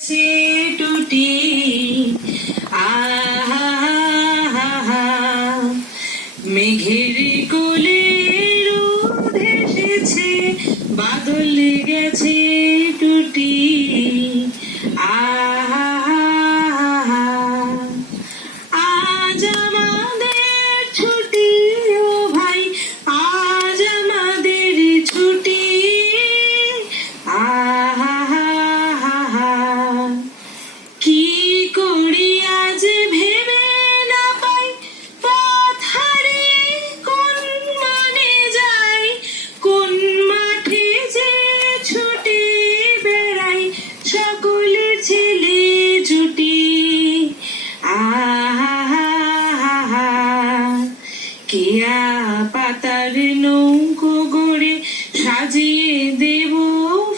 টুটি আহা মেঘের কোলে রোদ এসেছে, বাদল গেছে টুটি আহা আজ আমাদের ছুটি, ও ভাই আজ আমাদের ছুটি আহা কি করি আজ ভেবে না পাই, পথ হারিয়ে কোন মানে যাই, কোন মাঠে যে ছুটে বেড়াই সকলে ছেলে জুটি আহা কেয়া পাতার নৌকো গড়ে সাজিয়ে দেব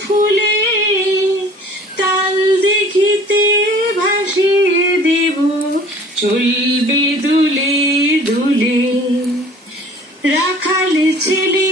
ফুলে, তাল দেখিতে ভাসিয়ে দেব চলবে দুলে দুলে, রাখাল ছেলে